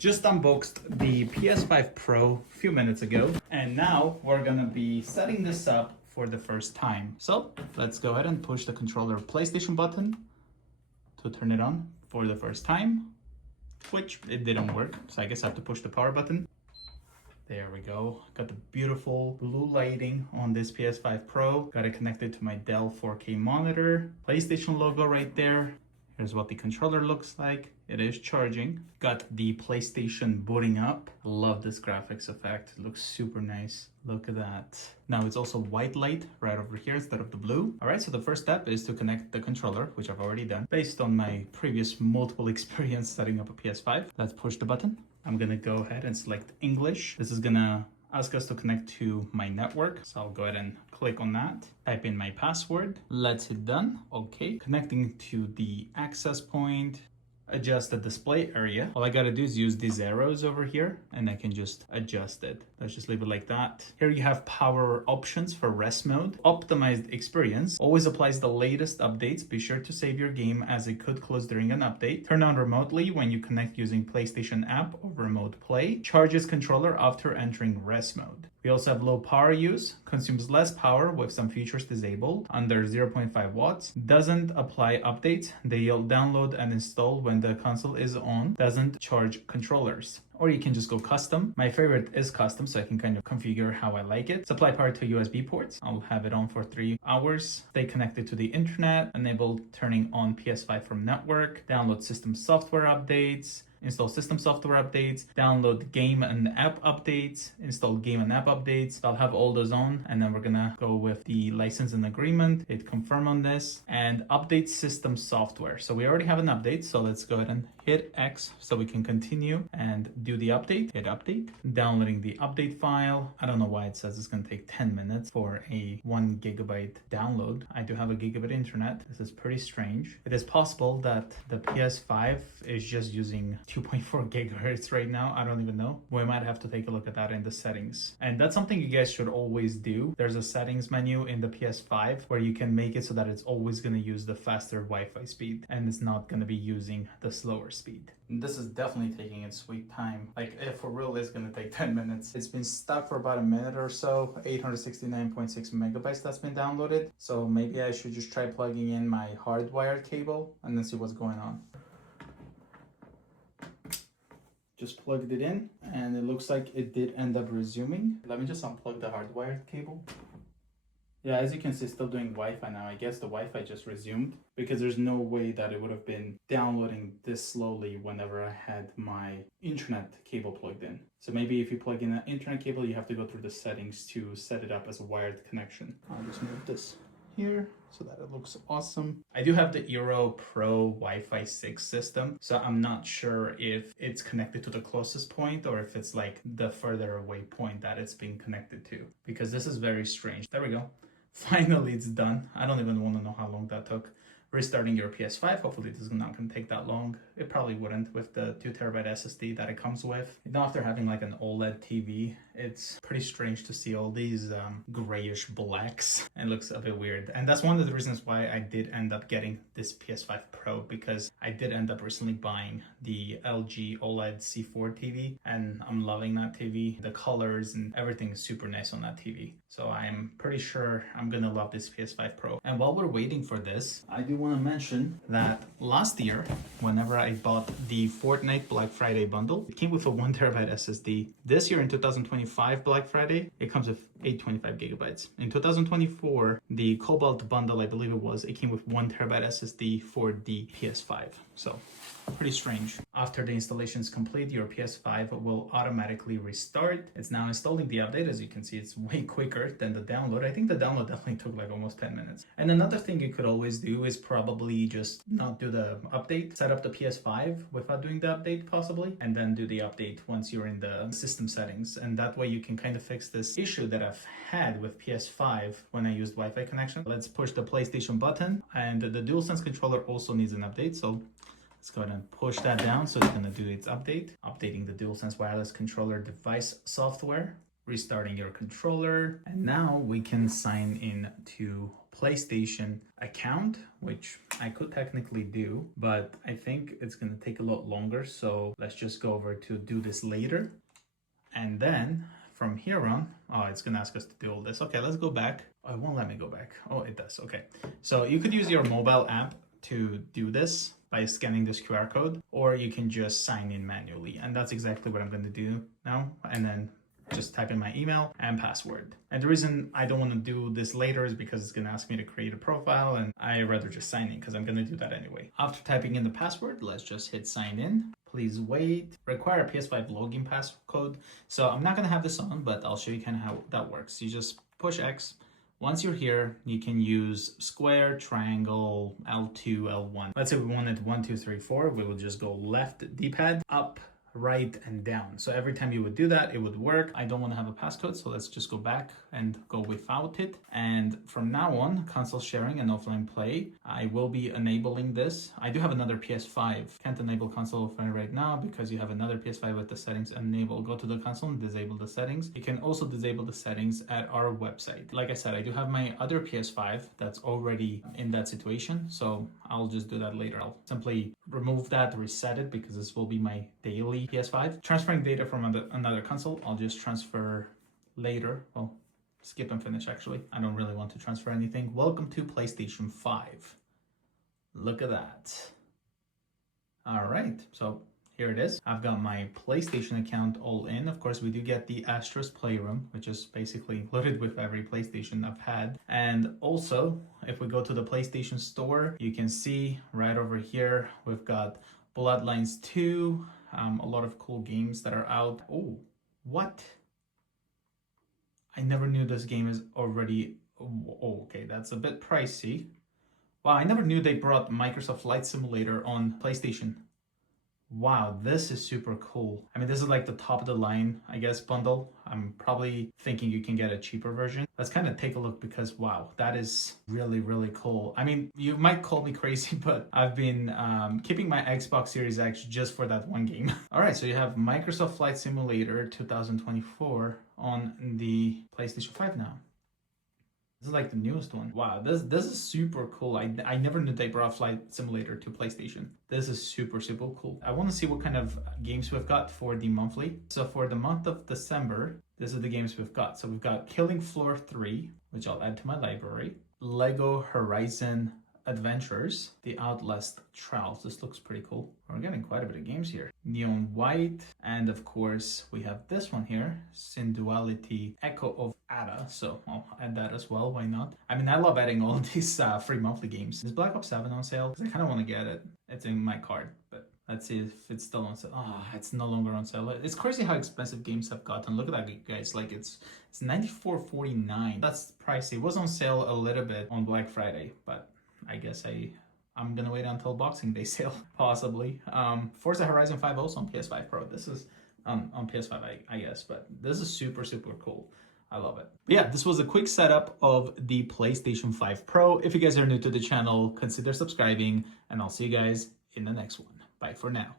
Just unboxed the PS5 Pro a few minutes ago, and now we're gonna be setting this up for the first time. So let's go ahead and push the controller PlayStation button to turn it on for the first time, which it didn't work. So I guess I have to push the power button. There we go. Got the beautiful blue lighting on this PS5 Pro. Got it connected to my Dell 4K monitor. PlayStation logo right there. Here's what the controller looks like. It is charging. Got the PlayStation booting up. Love this graphics effect. It looks super nice. Look at that. Now it's also white light right over here instead of the blue. All right, so the first step is to connect the controller, which I've already done. Based on my previous multiple experience setting up a PS5, let's push the button. I'm gonna go ahead and select English. This is gonna ask us to connect to my network. So I'll go ahead and click on that. Type in my password. Let's hit done. Okay. Connecting to the access point. Adjust the display area. All I gotta do is use these arrows over here and I can just adjust it. Let's just leave it like that. Here you have power options for rest mode. Optimized experience. Always applies the latest updates. Be sure to save your game as it could close during an update. Turn on remotely when you connect using PlayStation app or remote play. Charges controller after entering rest mode. We also have low power use, consumes less power with some features disabled, under 0.5 watts, doesn't apply updates, they'll download and install when the console is on, doesn't charge controllers. Or you can just go custom. My favorite is custom, so I can kind of configure how I like it. Supply power to USB ports. I'll have it on for 3 hours. Stay connected to the internet. Enable turning on PS5 from network. Download system software updates. Install system software updates, download game and app updates, install game and app updates. I'll have all those on, and then we're gonna go with the license and agreement, hit confirm on this, and update system software. So we already have an update, so let's go ahead and hit X so we can continue and do the update. Hit update, downloading the update file. I don't know why it says it's gonna take 10 minutes for a 1 gigabyte download. I do have a gigabit internet. This is pretty strange. It is possible that the PS5 is just using 2.4 gigahertz right now. I don't even know. We might have to take a look at that in the settings. And that's something you guys should always do. There's a settings menu in the PS5 where you can make it so that it's always going to use the faster Wi-Fi speed and it's not going to be using the slower speed. And this is definitely taking its sweet time. Like, if for real, it's going to take 10 minutes. It's been stuck for about a minute or so. 869.6 megabytes that's been downloaded. So maybe I should just try plugging in my hardwired cable and then see what's going on. Just plugged it in and it looks like it did end up resuming. Let me just unplug the hardwired cable. Yeah, as you can see, still doing Wi-Fi now. I guess the Wi-Fi just resumed because there's no way that it would have been downloading this slowly whenever I had my internet cable plugged in. So maybe if you plug in an internet cable, you have to go through the settings to set it up as a wired connection. I'll just move this here so that it looks awesome. I do have the Eero Pro Wi-Fi 6 system, so I'm not sure if it's connected to the closest point or if it's like the further away point that it's being connected to, because this is very strange. There we go. Finally, it's done. I don't even want to know how long that took. Restarting your PS5, hopefully this is not going to take that long. It probably wouldn't with the 2TB SSD that it comes with. You know, after having like an OLED TV, it's pretty strange to see all these grayish blacks. It looks a bit weird. And that's one of the reasons why I did end up getting this PS5 Pro, because I did end up recently buying the LG OLED C4 TV, and I'm loving that TV. The colors and everything is super nice on that TV. So I'm pretty sure I'm gonna love this PS5 Pro. And while we're waiting for this, I do want to mention that last year, whenever I bought the Fortnite Black Friday bundle, it came with a 1TB SSD. This year in 2025 Black Friday, it comes with 825 gigabytes. In 2024, the Cobalt bundle, I believe it came with 1TB SSD for the PS5. So pretty strange. After the installation is complete, your PS5 will automatically restart. It's now installing the update. As you can see, it's way quicker than the download. I think the download definitely took like almost 10 minutes. And another thing you could always do is probably just not do the update. Set up the PS5 without doing the update possibly, and then do the update once you're in the system settings. And that way you can kind of fix this issue that I've had with PS5 when I used Wi-Fi connection. Let's push the PlayStation button, and the DualSense controller also needs an update. So let's go ahead and push that down so it's going to do its update. Updating the DualSense wireless controller device software. Restarting your controller. And now we can sign in to PlayStation account, which I could technically do, but I think it's gonna take a lot longer. So let's just go over to do this later. And then from here on, oh, it's gonna ask us to do all this. Okay, let's go back. Oh, it won't let me go back. Oh, it does, okay. So you could use your mobile app to do this by scanning this QR code, or you can just sign in manually. And that's exactly what I'm gonna do now. And then just type in my email and password. And the reason I don't wanna do this later is because it's gonna ask me to create a profile, and I rather just sign in because I'm gonna do that anyway. After typing in the password, let's just hit sign in. Please wait. Require a PS5 login passcode. So I'm not gonna have this on, but I'll show you kind of how that works. You just push X. Once you're here, you can use square, triangle, L2, L1. Let's say we wanted 1, 2, 3, 4. We will just go left D-pad, up, right, and down. So every time you would do that, it would work. I don't want to have a passcode, so let's just go back and go without it. And from now on, console sharing and offline play, I will be enabling this. I do have another PS5. Can't enable console offline right now because you have another PS5 with the settings enabled. Go to the console and disable the settings. You can also disable the settings at our website. Like I said, I do have my other PS5 that's already in that situation, so I'll just do that later. I'll simply remove that, reset it, because this will be my daily PS5. Transferring data from another console, I'll just transfer later. Well, skip and finish actually. I don't really want to transfer anything. Welcome to PlayStation 5. Look at that. All right, so here it is. I've got my PlayStation account all in. Of course, we do get the Astro's Playroom, which is basically included with every PlayStation I've had. And also, if we go to the PlayStation Store, you can see right over here, we've got Bloodlines 2, a lot of cool games that are out. Oh, what? I never knew this game is already... Oh, okay, that's a bit pricey. Wow, I never knew they brought Microsoft Flight Simulator on PlayStation. Wow, this is super cool. I mean, this is like the top of the line, I guess, bundle. I'm probably thinking you can get a cheaper version. Let's kind of take a look because, wow, that is really, really cool. I mean, you might call me crazy, but I've been keeping my Xbox Series X just for that one game. All right, so you have Microsoft Flight Simulator 2024 on the PlayStation 5 now. This is like the newest one. Wow, this is super cool. I never knew they brought Flight Simulator to PlayStation. This is super, super cool. I want to see what kind of games we've got for the monthly. So for the month of December, these are the games we've got. So we've got Killing Floor 3, which I'll add to my library. Lego Horizon Adventures, The Outlast Trials. This looks pretty cool. We're getting quite a bit of games here. Neon White, and of course we have this one here, Synduality Echo of Ada. So I'll add that as well. Why not? I mean, I love adding all these free monthly games. Is Black Ops 7 on sale? Because I kind of want to get it. It's in my card, but let's see if it's still on sale. Ah, it's no longer on sale. It's crazy how expensive games have gotten. Look at that, guys. Like it's $94.49. That's pricey. It was on sale a little bit on Black Friday, but I guess I'm gonna wait until Boxing Day sale, possibly. Forza Horizon 5 also on PS5 Pro. This is on PS5, I guess, but this is super, super cool. I love it. But yeah, this was a quick setup of the PlayStation 5 Pro. If you guys are new to the channel, consider subscribing, and I'll see you guys in the next one. Bye for now.